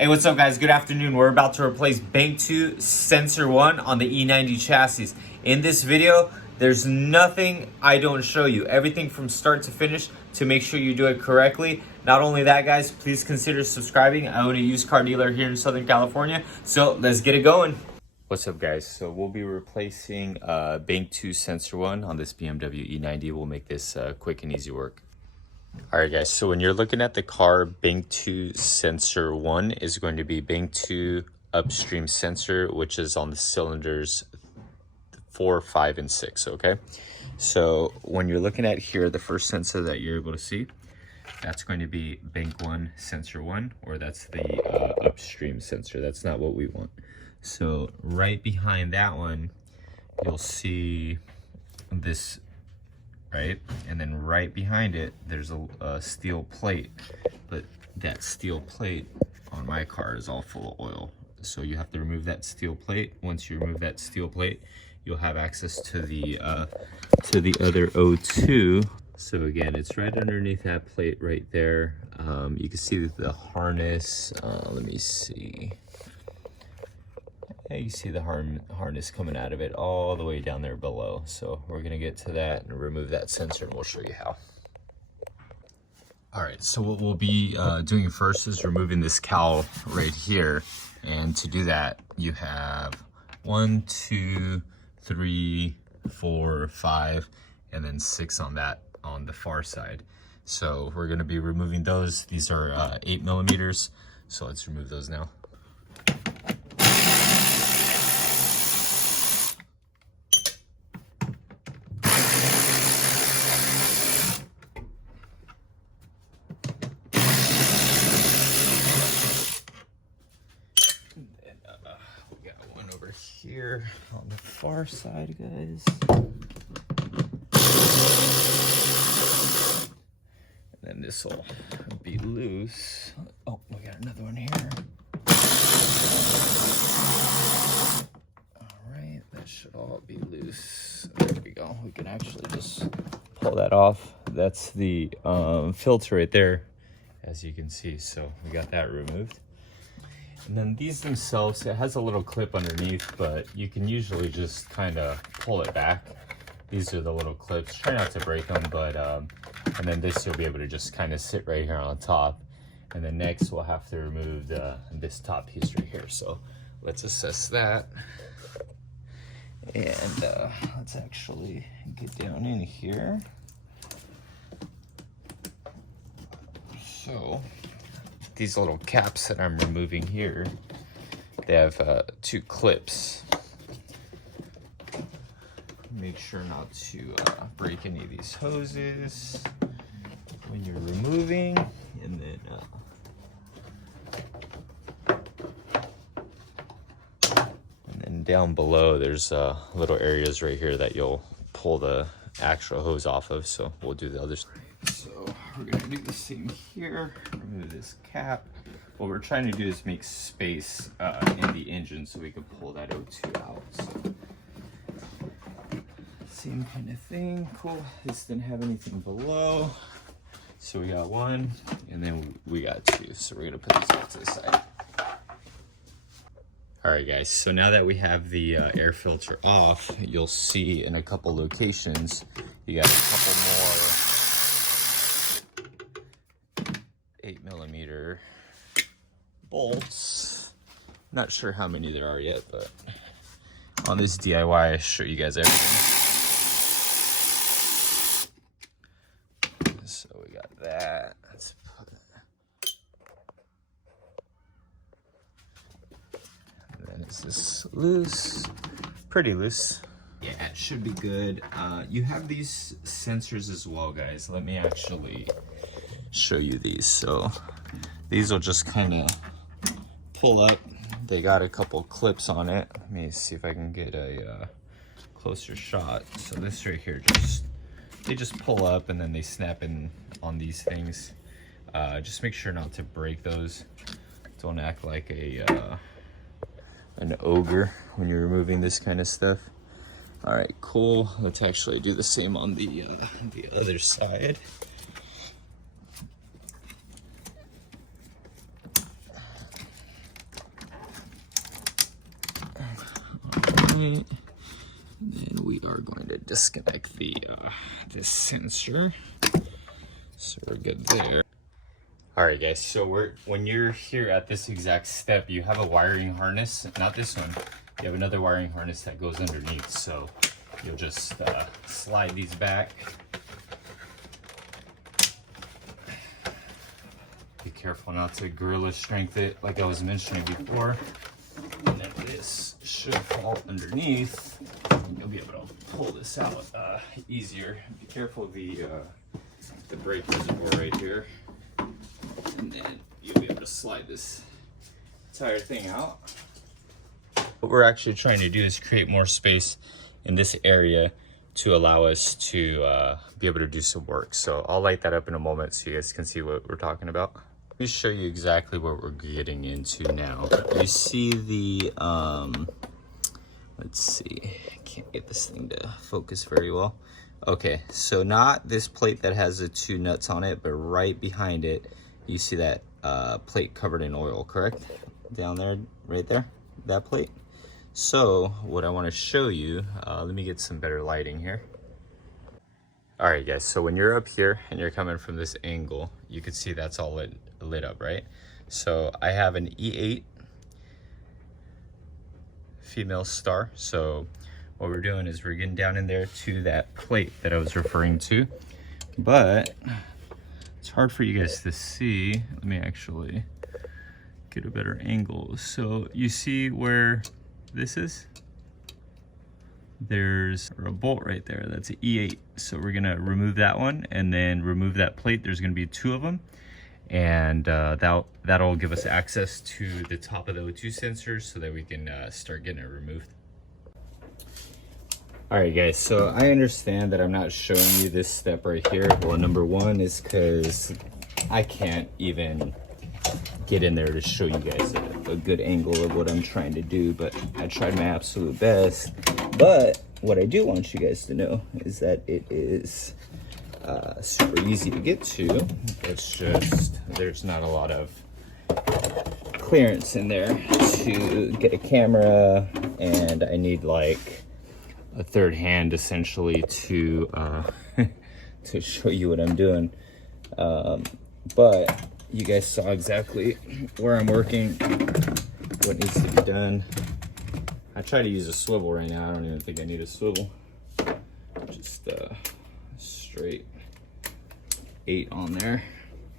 Hey, what's up guys? Good afternoon. We're about to replace Bank 2 Sensor 1 on the E90 chassis. In this video, there's nothing I don't show you. Everything from start to finish to make sure you do it correctly. Not only that guys, please consider subscribing. I own a used car dealer here in Southern California. So let's get it going. What's up guys? So we'll be replacing Bank 2 Sensor 1 on this BMW E90. We'll make this quick and easy work. All right guys, so when you're looking at the car, Bank 2 Sensor 1 is going to be Bank 2 upstream sensor, which is on the cylinders 4, 5, and 6, okay? So when you're looking at here, the first sensor that you're able to see, that's going to be Bank 1 Sensor 1, or that's the upstream sensor. That's not what we want. So right behind that one, you'll see this, right? And then right behind it, there's a steel plate, but that steel plate on my car is all full of oil. So you have to remove that steel plate. Once you remove that steel plate, you'll have access to the other O2. So again, it's right underneath that plate right there. You can see the harness. Let me see. Yeah, you see the harness coming out of it all the way down there below. So we're gonna get to that and remove that sensor, and we'll show you how. All right, so what we'll be doing first is removing this cowl right here. And to do that, you have 1, 2, 3, 4, 5, and then 6 on the far side. So we're gonna be removing those. These are 8mm. So let's remove those now. We got one over here on the far side, guys. And then this will be loose. Oh, we got another one here. All right, that should all be loose. There we go. We can actually just pull that off. That's the filter right there, as you can see. So we got that removed. And then these themselves, it has a little clip underneath, but you can usually just kind of pull it back. These are the little clips. Try not to break them, but and then this you'll be able to just kind of sit right here on top. And then next we'll have to remove this top piece right here. So let's assess that. And let's actually get down in here. So these little caps that I'm removing here, they have 2 clips. Make sure not to break any of these hoses when you're removing. And then down below, there's little areas right here that you'll pull the actual hose off of. So we'll do the other side. So we're gonna do the same here. Remove this cap. What we're trying to do is make space in the engine so we can pull that O2 out. So, same kind of thing. Cool. This didn't have anything below. So we got 1, and then we got 2. So we're gonna put these off to the side. All right, guys. So now that we have the air filter off, you'll see in a couple locations you got a couple more 8mm bolts. Not sure how many there are yet, but on this DIY, I show you guys everything. So we got that. Let's put it. And then is this loose? Pretty loose. Yeah, it should be good. You have these sensors as well, guys. Let me actually show you these. So these will just kind of pull up. They got a couple clips on it. Let me see if I can get a closer shot. So this right here, they just pull up and then they snap in on these things. Just make sure not to break those. Don't act like an ogre when you're removing this kind of stuff. All right, cool. Let's actually do the same on the other side. right. And then we are going to disconnect the this sensor. So we're good there. All right, guys, so when you're here at this exact step, you have a wiring harness, not this one. You have another wiring harness that goes underneath. So you'll just slide these back. Be careful not to gorilla strength it like I was mentioning before. And then this should fall underneath. And you'll be able to pull this out easier. Be careful of the brake reservoir right here. And then you'll be able to slide this entire thing out. What we're actually trying to do is create more space in this area to allow us to be able to do some work. So I'll light that up in a moment so you guys can see what we're talking about. Let me show you exactly what we're getting into now. You see the, let's see, I can't get this thing to focus very well. Okay, so not this plate that has the two nuts on it, but right behind it, you see that plate covered in oil, correct? Down there, right there, that plate. So what I want to show you, let me get some better lighting here. All right, guys, so when you're up here and you're coming from this angle, you can see that's all lit up, right? So I have an E8 female star. So what we're doing is we're getting down in there to that plate that I was referring to, but it's hard for you guys to see. Let me actually get a better angle. So you see where this is? There's a bolt right there. That's an E8. So we're gonna remove that one and then remove that plate. There's gonna be two of them. And that'll give us access to the top of the O2 sensors so that we can start getting it removed. All right, guys, so I understand that I'm not showing you this step right here. Well, number one is because I can't even get in there to show you guys a good angle of what I'm trying to do, but I tried my absolute best. But what I do want you guys to know is that it is super easy to get to. It's just there's not a lot of clearance in there to get a camera, and I need like a third hand essentially to to show you what I'm doing. But you guys saw exactly where I'm working, what needs to be done. I try to use a swivel right now. I don't even think I need a swivel. Just straight 8 on there.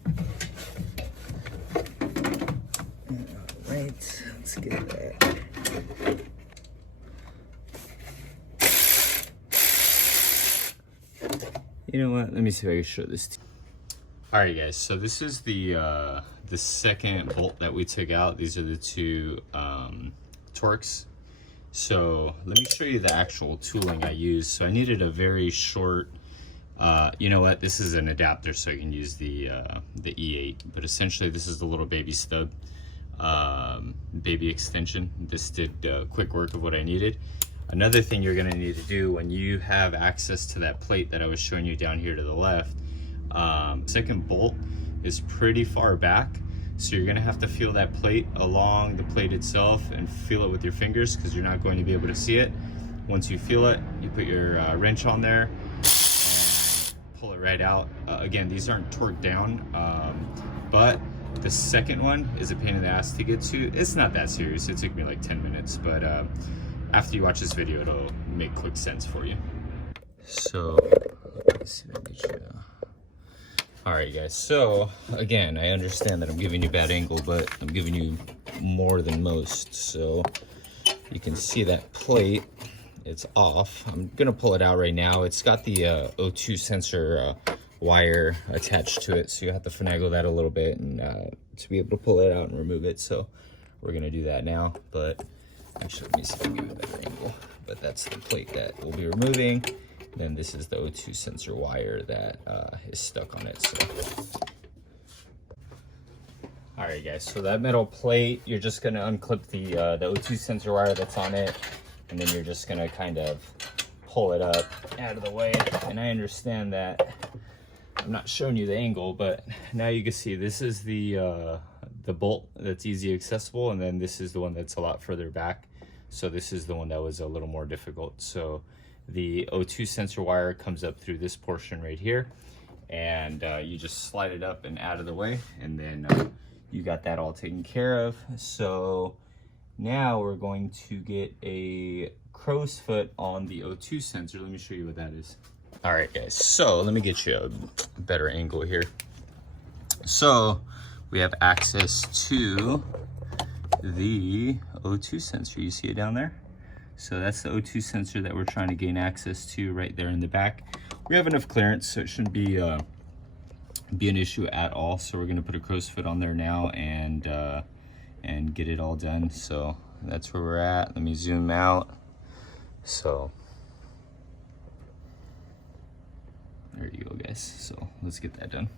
All right, let's get that. You know what? Let me see if I can show this to you. All right, guys. So this is the second bolt that we took out. These are the two Torx. So let me show you the actual tooling I used. So I needed a very short. You know what? This is an adapter, so you can use the E8. But essentially, this is the little baby stub, baby extension. This did quick work of what I needed. Another thing you're gonna need to do when you have access to that plate that I was showing you down here to the left, second bolt is pretty far back. So you're gonna have to feel that plate along the plate itself and feel it with your fingers because you're not going to be able to see it. Once you feel it, you put your wrench on there and pull it right out. Again, these aren't torqued down, but the second one is a pain in the ass to get to. It's not that serious. It took me like 10 minutes, but after you watch this video, it'll make quick sense for you. So, let's see if I can get you. All right, guys. So, again, I understand that I'm giving you a bad angle, but I'm giving you more than most. So, you can see that plate. It's off. I'm gonna pull it out right now. It's got the O2 sensor wire attached to it, so you have to finagle that a little bit and to be able to pull it out and remove it. So, we're gonna do that now, but actually, let me see if I can give it a better angle. But that's the plate that we'll be removing. Then this is the O2 sensor wire that is stuck on it. So, all right, guys. So that metal plate, you're just gonna unclip the O2 sensor wire that's on it, and then you're just gonna kind of pull it up out of the way. And I understand that I'm not showing you the angle, but now you can see this is the bolt that's easy accessible, and then this is the one that's a lot further back. So this is the one that was a little more difficult. So the O2 sensor wire comes up through this portion right here, and you just slide it up and out of the way, and then you got that all taken care of. So now we're going to get a crow's foot on the O2 sensor. Let me show you what that is. All right, guys, so let me get you a better angle here. So we have access to the O2 sensor. You see it down there? So that's the O2 sensor that we're trying to gain access to right there in the back. We have enough clearance, so it shouldn't be an issue at all. So we're gonna put a crow's foot on there now and get it all done. So that's where we're at. Let me zoom out. So there you go, guys. So let's get that done.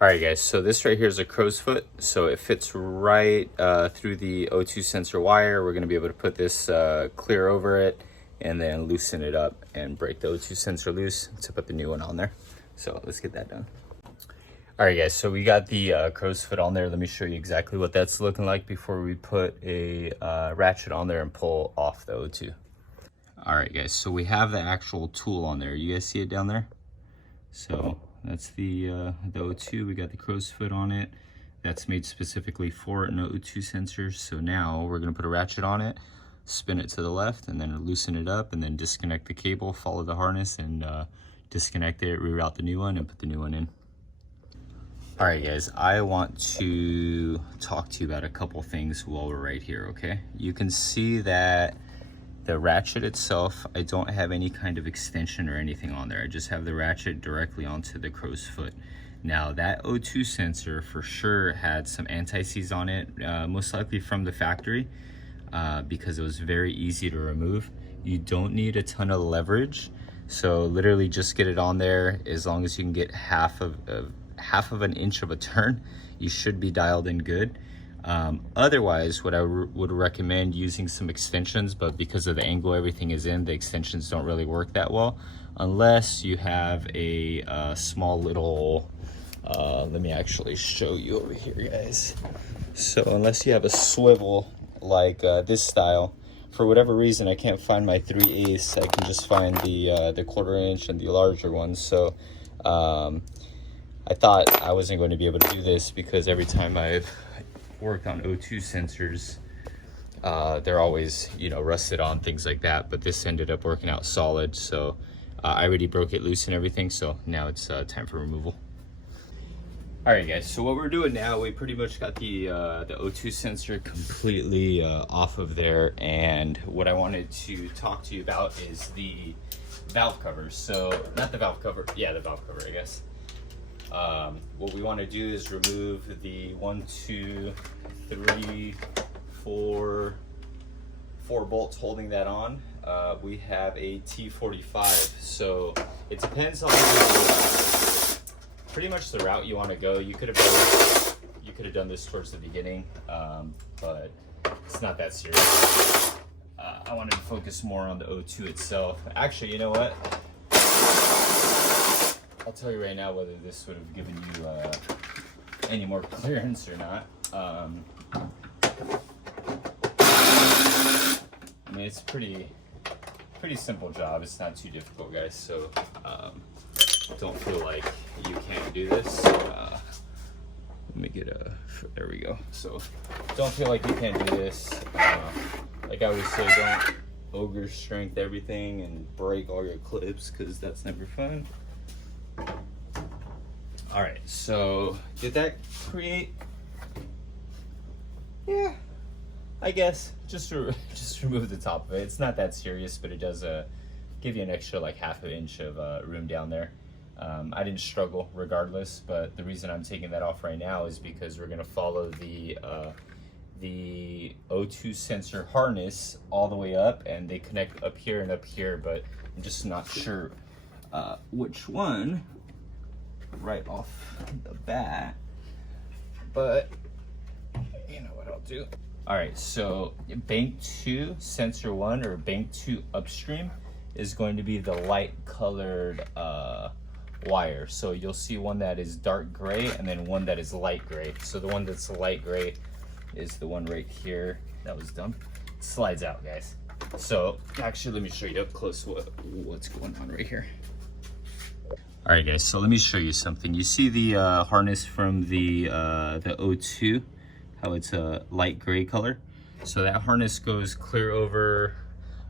All right, guys, so this right here is a crow's foot. So it fits right through the O2 sensor wire. We're gonna be able to put this clear over it and then loosen it up and break the O2 sensor loose to put the new one on there. So let's get that done. All right, guys, so we got the crow's foot on there. Let me show you exactly what that's looking like before we put a ratchet on there and pull off the O2. All right, guys, so we have the actual tool on there. You guys see it down there? So that's the O2. We got the crow's foot on it. That's made specifically for an O2 sensor. So now we're gonna put a ratchet on it, spin it to the left, and then loosen it up, and then disconnect the cable, follow the harness, and disconnect it, reroute the new one, and put the new one in. All right, guys, I want to talk to you about a couple things while we're right here, okay? You can see that the ratchet itself, I don't have any kind of extension or anything on there. I just have the ratchet directly onto the crow's foot. Now, that O2 sensor for sure had some anti-seize on it, most likely from the factory, because it was very easy to remove. You don't need a ton of leverage, so literally just get it on there. As long as you can get half of an inch of a turn, you should be dialed in good. Otherwise, what I would recommend using some extensions, but because of the angle everything is in, the extensions don't really work that well, unless you have a small little, let me actually show you over here, guys. So unless you have a swivel like this style, for whatever reason I can't find my 3/8. I can just find the 1/4 inch and the larger ones. So I thought I wasn't going to be able to do this because every time I've worked on O2 sensors, they're always, you know, rusted on, things like that. But this ended up working out solid. So I already broke it loose and everything. So now it's time for removal. All right, guys, so what we're doing now, we pretty much got the O2 sensor completely off of there. And what I wanted to talk to you about is the valve covers. So not the valve cover, yeah, the valve cover, I guess. What we want to do is remove the 1, 2, 3, 4 bolts holding that on. We have a T45, so it depends on pretty much the route you want to go. You could have done this towards the beginning, but it's not that serious. I wanted to focus more on the O2 itself. Actually, you know what? I'll tell you right now whether this would have given you any more clearance or not. I mean, it's pretty simple job. It's not too difficult, guys. So don't feel like you can't do this. Let me get there we go. So don't feel like you can't do this. Like I always say, don't ogre strength everything and break all your clips, because that's never fun. All right, so did that create? Yeah, I guess just remove the top of it. It's not that serious, but it does give you an extra like half an inch of room down there. I didn't struggle regardless, but the reason I'm taking that off right now is because we're gonna follow the O2 sensor harness all the way up, and they connect up here and up here, but I'm just not sure which one right off the bat, but you know what I'll do. All right, so bank 2 sensor 1 or bank 2 upstream is going to be the light colored wire. So you'll see one that is dark gray and then one that is light gray. So the one that's light gray is the one right here. That was dumb. slides out, guys. So actually, let me show you up close what's going on right here. All right, guys, so let me show you something. You see the harness from the O2, how it's a light gray color? So that harness goes clear over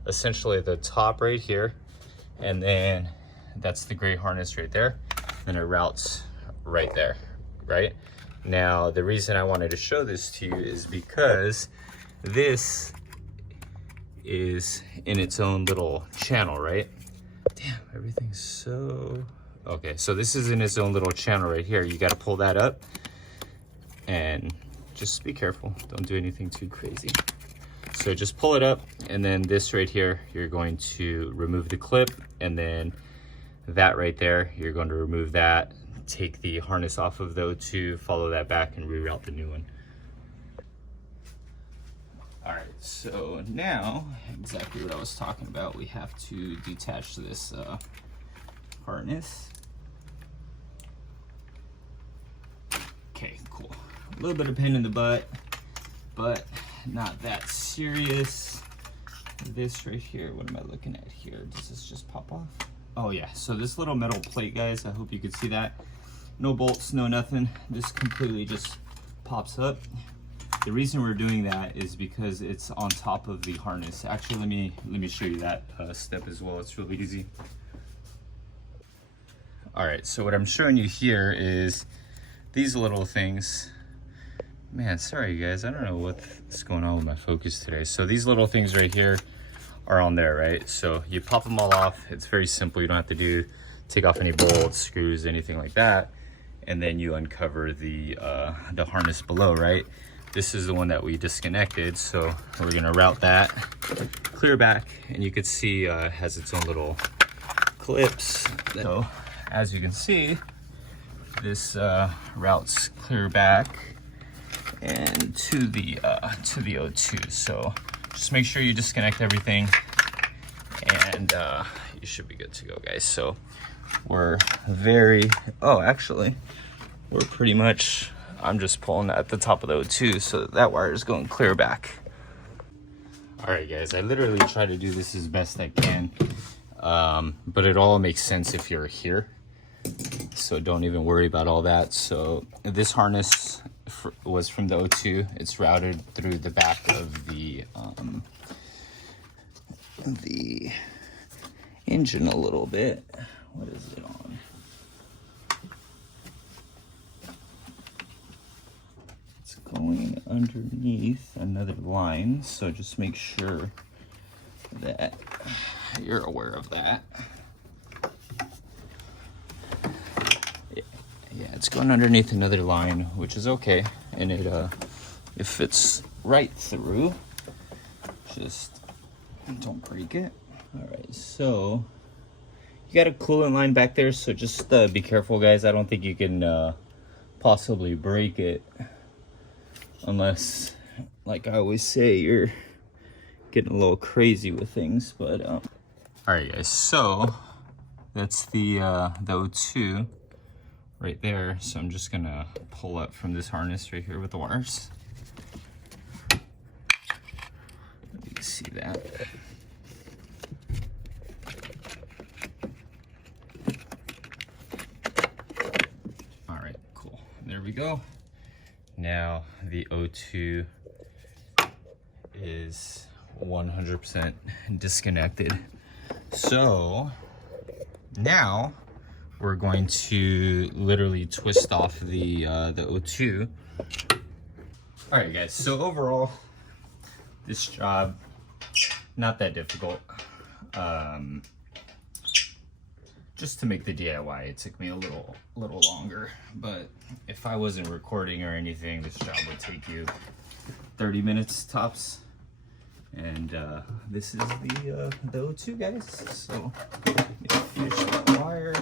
essentially the top right here, and then that's the gray harness right there. Then it routes right there, right? Now, the reason I wanted to show this to you is because this is in its own little channel, right? Damn, everything's so... Okay, so this is in its own little channel right here. You got to pull that up and just be careful. Don't do anything too crazy. So just pull it up, and then this right here, you're going to remove the clip, and then that right there, you're going to remove that, take the harness off of the O2, follow that back, and reroute the new one. All right, so now, exactly what I was talking about, we have to detach this harness. Okay, cool. A little bit of pain in the butt, but not that serious. This right here, what am I looking at here? Does this just pop off? Oh yeah, so this little metal plate, guys, I hope you could see that. No bolts, no nothing. This completely just pops up. The reason we're doing that is because it's on top of the harness. Actually, let me show you that step as well. It's really easy. All right, so what I'm showing you here is these little things. Man, sorry guys, I don't know what's going on with my focus today. So these little things right here are on there, right? So you pop them all off. It's very simple. You don't have to take off any bolts, screws, anything like that. And then you uncover the harness below, right? This is the one that we disconnected. So we're gonna route that clear back, and you could see it has its own little clips. So as you can see, this routes clear back and to the O2. So just make sure you disconnect everything, and you should be good to go, guys. So we're actually we're pretty much, I'm just pulling at the top of the O2, so that wire is going clear back. All right, guys, I literally try to do this as best I can, but it all makes sense if you're here. So don't even worry about all that. So this harness was from the O2. It's routed through the back of the engine a little bit. What is it on? It's going underneath another line. So just make sure that you're aware of that. Yeah, it's going underneath another line, which is okay, and it fits right through. Just don't break it. All right, so you got a coolant line back there, so just be careful, guys. I don't think you can possibly break it unless, like I always say, you're getting a little crazy with things. But all right, guys, so that's the O2 right there. So I'm just gonna pull up from this harness right here with the wires. You can see that. All right, cool. There we go. Now the O2 is 100% disconnected. So now we're going to literally twist off the O2. All right, guys, so overall, this job, not that difficult. Just to make the DIY, it took me a little longer, but if I wasn't recording or anything, this job would take you 30 minutes tops. And this is the O2, guys. So finish that wire.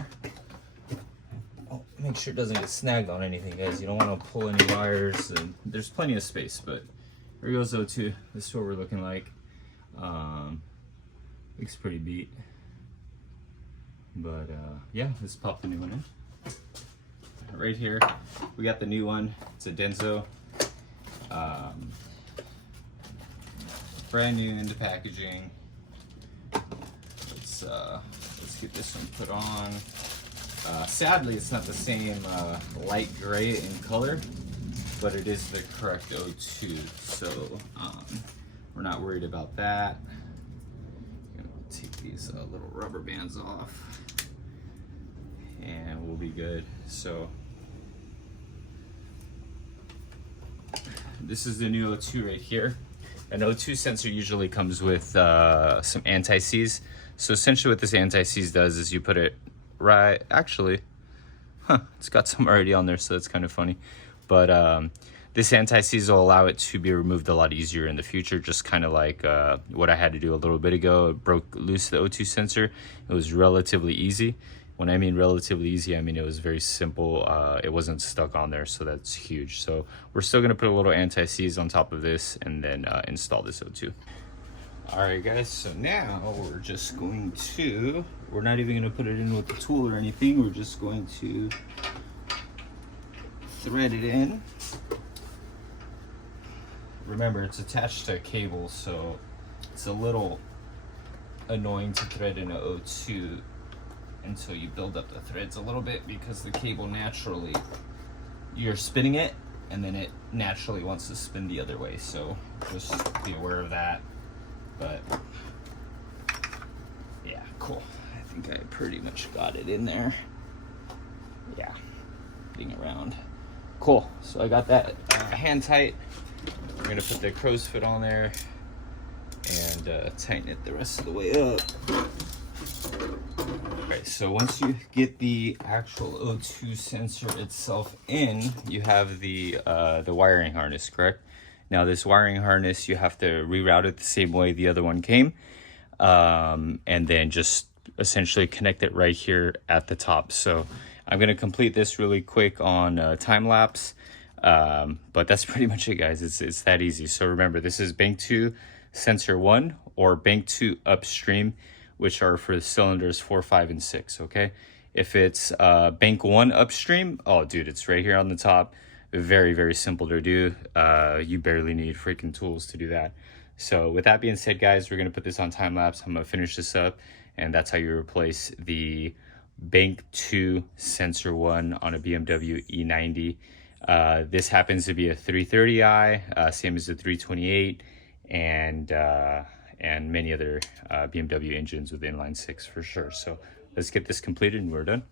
Oh, make sure it doesn't get snagged on anything, guys. You don't want to pull any wires, and there's plenty of space. But here goes O2. This is what we're looking like. Looks pretty beat. But yeah, let's pop the new one in. Right here, we got the new one. It's a Denso. brand new into packaging. Let's get this one put on. Sadly, it's not the same light gray in color, but it is the correct O2, so we're not worried about that. I'm gonna take these little rubber bands off, and we'll be good. So this is the new O2 right here. An O2 sensor usually comes with some anti-seize. So essentially what this anti-seize does is you put it right, actually, it's got some already on there, so that's kind of funny. But this anti-seize will allow it to be removed a lot easier in the future, just kind of like what I had to do a little bit ago. It broke loose the O2 sensor. It was relatively easy. When I mean relatively easy, I mean it was very simple. It wasn't stuck on there, so that's huge. So we're still gonna put a little anti-seize on top of this and then install this O2. All right, guys, so now we're just going to, we're not even gonna put it in with the tool or anything. We're just going to thread it in. Remember, it's attached to a cable, so it's a little annoying to thread in a O2 until you build up the threads a little bit, because the cable naturally, you're spinning it and then it naturally wants to spin the other way, so just be aware of that. But yeah, cool. I think I pretty much got it in there. Yeah, getting around. Cool, so I got that hand tight. We're gonna put the crow's foot on there and tighten it the rest of the way up. Alright, so once you get the actual O2 sensor itself in, you have the wiring harness, correct? Now this wiring harness, you have to reroute it the same way the other one came, and then just essentially connect it right here at the top. So I'm going to complete this really quick on time lapse, but that's pretty much it, guys. It's that easy. So remember, this is bank 2 sensor 1 or bank 2 upstream, which are for the cylinders 4, 5, and 6, okay? If it's bank 1 upstream, oh dude, it's right here on the top. Very, very simple to do. You barely need freaking tools to do that. So with that being said, guys, we're gonna put this on time lapse. I'm gonna finish this up, and that's how you replace the bank 2 sensor 1 on a BMW E90. This happens to be a 330i, same as the 328, and many other BMW engines with inline 6 for sure. So let's get this completed and we're done.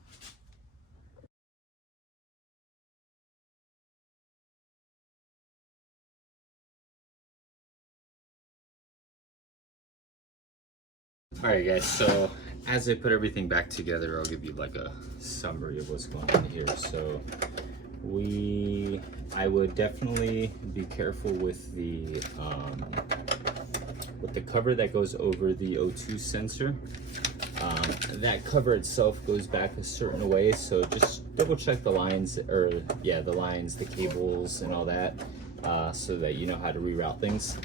All right, guys, so as I put everything back together, I'll give you like a summary of what's going on here. So I would definitely be careful with the cover that goes over the O2 sensor. That cover itself goes back a certain way, so just double check the lines, or yeah, the lines, the cables and all that, so that you know how to reroute things.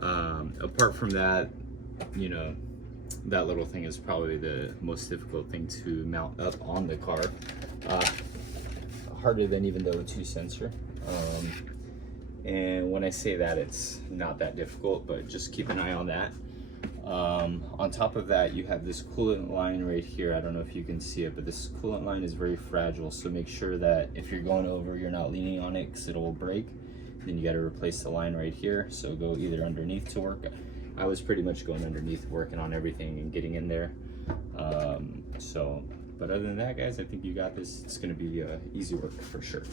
Apart from that, you know, that little thing is probably the most difficult thing to mount up on the car. Harder than even the O2 sensor. And when I say that, it's not that difficult, but just keep an eye on that. On top of that, you have this coolant line right here. I don't know if you can see it, but this coolant line is very fragile, so make sure that if you're going over, you're not leaning on it, because it'll break. Then you got to replace the line right here, so go either underneath to work. I was pretty much going underneath, working on everything and getting in there. But other than that, guys, I think you got this. It's going to be easy work for sure.